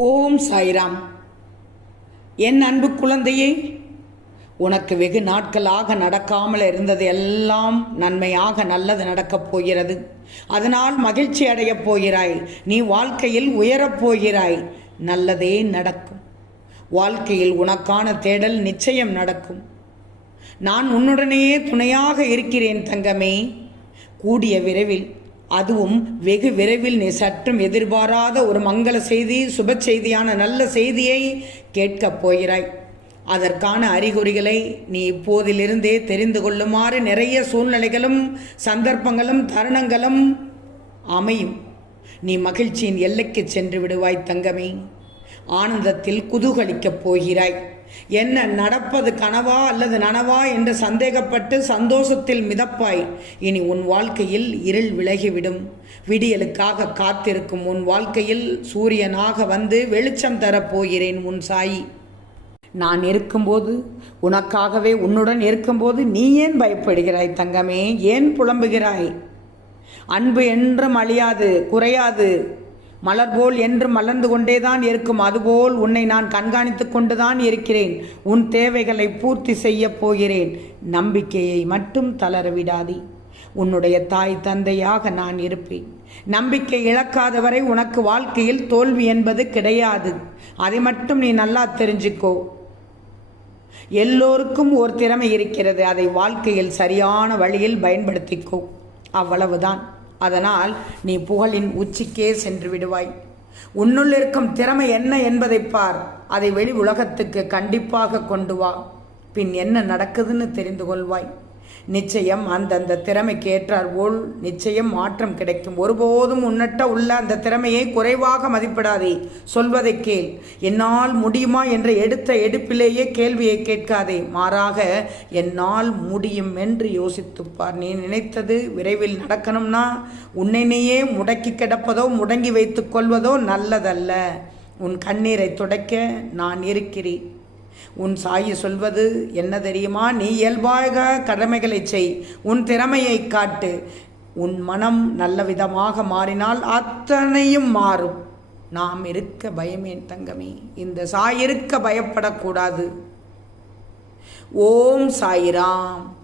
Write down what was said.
ஓம் சாய்ராம். என் அன்பு குழந்தையே உனக்கு வெகு நாட்களாக நடக்காமல் இருந்தது எல்லாம் நன்மையாக நல்லது நடக்கப் போகிறது. அதனால் மகிழ்ச்சி அடையப் போகிறாய். நீ வாழ்க்கையில் உயரப் போகிறாய். நல்லதே நடக்கும். வாழ்க்கையில் உனக்கான தேடல் நிச்சயம் நடக்கும். நான் உன்னுடனேயே துணையாக இருக்கிறேன் தங்கமே. கூடிய விரைவில் அதுவும் வெகு விரைவில் நீ சற்றும் எதிர்பாராத ஒரு மங்கள செய்தி சுப செய்தியான நல்ல செய்தியை கேட்கப் போகிறாய். அதற்கான அறிகுறிகளை நீ இப்போதிலிருந்தே தெரிந்து கொள்ளுமாறு நிறைய சூழ்நிலைகளும் சந்தர்ப்பங்களும் தருணங்களும் அமையும். நீ மகிழ்ச்சியின் எல்லைக்கு சென்று விடுவாய் தங்கமே. ஆனந்தத்தில் குதூகலிக்கப் போகிறாய். என்ன நடப்பது கனவா அல்லது நனவா என்று சந்தேகப்பட்டு சந்தோஷத்தில் மிதப்பாய். இனி உன் வாழ்க்கையில் இருள் விலகிவிடும். விடியலுக்காக காத்திருக்கும் உன் வாழ்க்கையில் சூரியனாக வந்து வெளிச்சம் தரப்போகிறேன் உன் சாயி. நான் இருக்கும்போது உனக்காகவே உன்னுடன் இருக்கும்போது நீ ஏன் பயப்படுகிறாய் தங்கமே? ஏன் புலம்புகிறாய்? அன்பு என்றும் அழியாது குறையாது. மலர் போல் என்றும் மலர்ந்து கொண்டேதான் இருக்கும். அதுபோல் உன்னை நான் கண்காணித்து கொண்டுதான் இருக்கிறேன். உன் தேவைகளை பூர்த்தி செய்யப் போகிறேன். நம்பிக்கையை மட்டும் தளர விடாதே. உன்னுடைய தாய் தந்தையாக நான் இருப்பேன். நம்பிக்கை இழக்காதவரை உனக்கு வாழ்க்கையில் தோல்வி என்பது கிடையாது. அதை மட்டும் நீ நல்லா தெரிஞ்சுக்கோ. எல்லோருக்கும் ஒரு திறமை இருக்கிறது. அதை வாழ்க்கையில் சரியான வழியில் பயன்படுத்திக்கோ. அவ்வளவுதான். அதனால் நீ புகழின் உச்சிக்கே சென்று விடுவாய். உன்னுள் இருக்கும் திறமை என்ன என்பதை பார். அதை வெளி உலகத்துக்கு கண்டிப்பாக கொண்டு வா. பின் என்ன நடக்குதுன்னு தெரிந்து கொள்வாய். நிச்சயம் அந்தந்த திறமைக்கு ஏற்றார். போல் நிச்சயம் மாற்றம் கிடைக்கும். ஒருபோதும் உன்னட்ட உள்ள அந்த திறமையை குறைவாக மதிப்பிடாதே. சொல்வதை கேள். என்னால் முடியுமா என்ற எடுத்த எடுப்பிலேயே கேள்வியை கேட்காதே. மாறாக என்னால் முடியும் என்று யோசித்துப்பார். நீ நினைத்தது விரைவில் நடக்கணும்னா உன்னையே முடக்கி கிடப்பதோ முடங்கி வைத்துக் கொள்வதோ நல்லதல்ல. உன் கண்ணீரை துடைக்க நான் இருக்கிறேன். உன் சாயி சொல்வது என்ன தெரியுமா? நீ இயல்பாக கடமைகளை செய். உன் திறமையை காட்டு. உன் மனம் நல்ல விதமாக மாறினால் அத்தனையும் மாறும். நாம் இருக்க பயமேன் தங்கமே? இந்த சாய் இருக்க பயப்படக்கூடாது. ஓம் சாயிராம்.